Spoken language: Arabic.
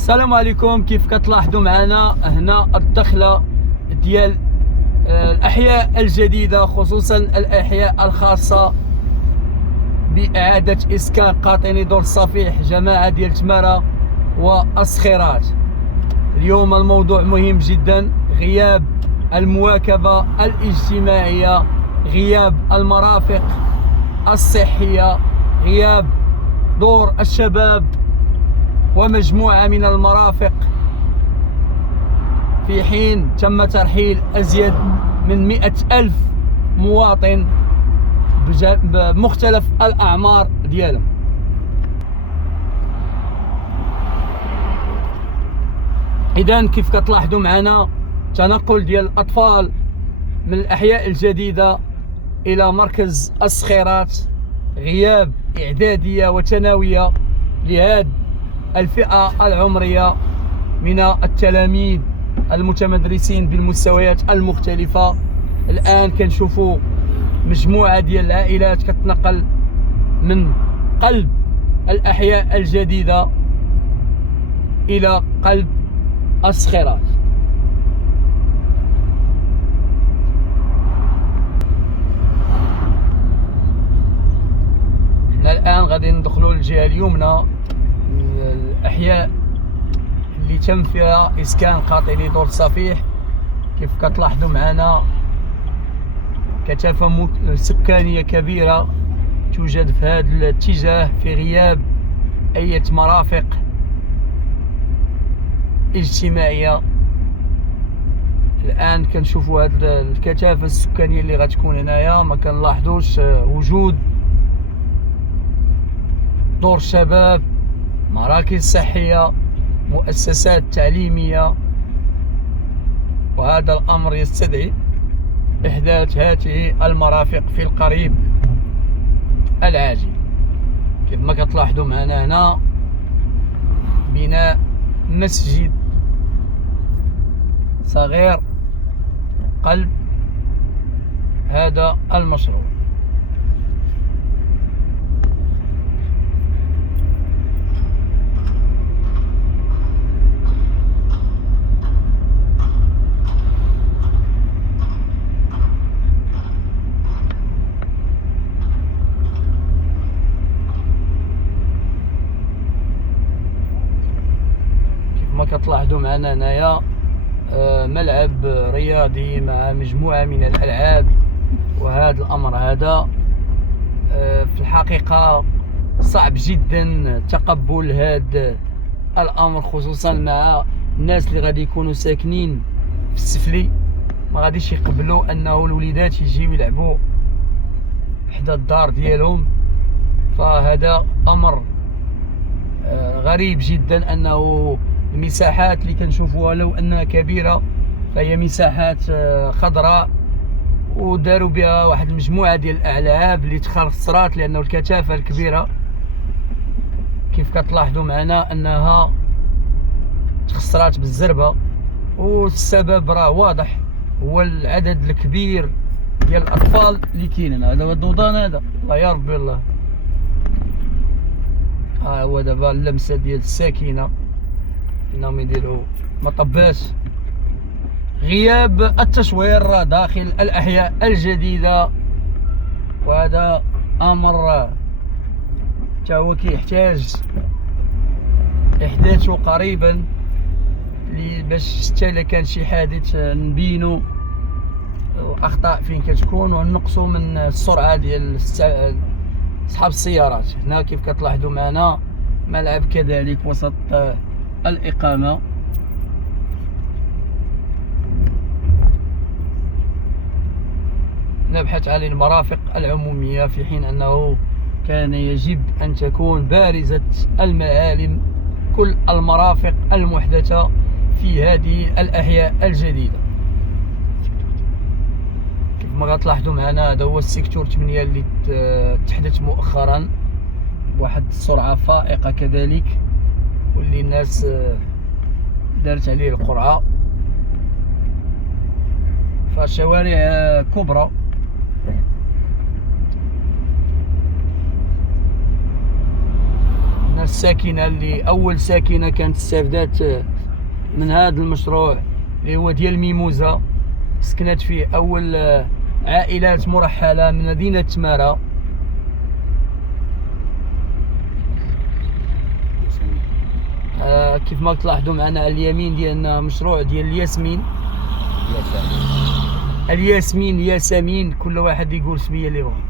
السلام عليكم. كيف كتلاحظوا معنا هنا الدخله ديال الاحياء الجديده، خصوصا الاحياء الخاصه باعاده اسكان قاطني دور الصفيح جماعه ديال تماره والصخيرات. اليوم الموضوع مهم جدا، غياب المواكبه الاجتماعيه، غياب المرافق الصحيه، غياب دور الشباب ومجموعة من المرافق، في حين تم ترحيل أزيد من 100,000 مواطن بمختلف الأعمار ديالهم. إذن كيف كتلاحظوا معنا تنقل ديال الأطفال من الأحياء الجديدة إلى مركز الصخيرات، غياب إعدادية وثانوية لهذه الفئة العمرية من التلاميذ المتمدرسين بالمستويات المختلفة. الآن كنشوفوا مجموعة ديال العائلات كتنقل من قلب الأحياء الجديدة إلى قلب الصخيرات. حنا الآن غادي ندخلوا للجهة اليمنى، الأحياء اللي تم فيها إسكان قاطني دور الصفيح. كيف كتلاحظوا معنا كثافة سكانية كبيرة توجد في هذا الاتجاه في غياب أي مرافق اجتماعية. الآن كنشوفوا هاد الكثافة السكانية اللي غتكون هنايا، ما كنلاحظوش وجود دور شباب، مراكز صحية، مؤسسات تعليمية، وهذا الأمر يستدعي إحداث هذه المرافق في القريب العاجل. كيف ما كتلاحظوا معنا هنا بناء مسجد صغير قلب هذا المشروع. كما كتلاحظوا معنا هنايا ملعب رياضي مع مجموعة من الألعاب، وهذا الأمر هذا في الحقيقة صعب جدا تقبل هذا الأمر، خصوصا مع الناس اللي غادي يكونوا ساكنين في السفلي. ما غاديش يقبلوا أنه الوليدات يجيو يلعبوا حدا الدار ديالهم. فهذا أمر غريب جدا، أنه المساحات اللي كنشوفوها لو انها كبيره فهي مساحات خضراء، وداروا بها واحد المجموعه ديال الالعاب اللي تخسرات لانه الكثافه الكبيره. كيف كتلاحظوا معنا انها تخسرات بالزربه، والسبب راه واضح، هو العدد الكبير ديال الاطفال اللي كاينين. هذا هو الضوضان هذا، الله يا ربي الله. هو دابا اللمسه ديال الساكنه انهم يديروا مطبات. غياب التشوير داخل الاحياء الجديده، وهذا امر تا هو كيحتاج احداثه قريبا، باش حتى الا كان شي حادث نبينوا الاخطاء فين كتكون ونقصوا من السرعه ديال اصحاب السيارات. هنا كيف كتلاحظوا معنا ملعب كذلك وسط الإقامة. نبحث عن المرافق العمومية، في حين أنه كان يجب أن تكون بارزة المعالم كل المرافق المحدثة في هذه الأحياء الجديدة. كيف ما غتلاحظوا معنا هذا هو السيكتور 8 اللي تحدث مؤخرا بواحد السرعة فائقة كذلك، واللي الناس دارت عليه القرعة. فشوارع كبرى الساكنة اللي أول ساكنة كانت استفادت من هذا المشروع اللي هو ديال ميموزة. سكنت فيه أول عائلات مرحلة من مدينة تمارا. كيف ما تلاحظوا معنا على اليمين ديالنا مشروع ديال الياسمين. الياسمين، ياسمين، كل واحد يقول سمية اللي بغا.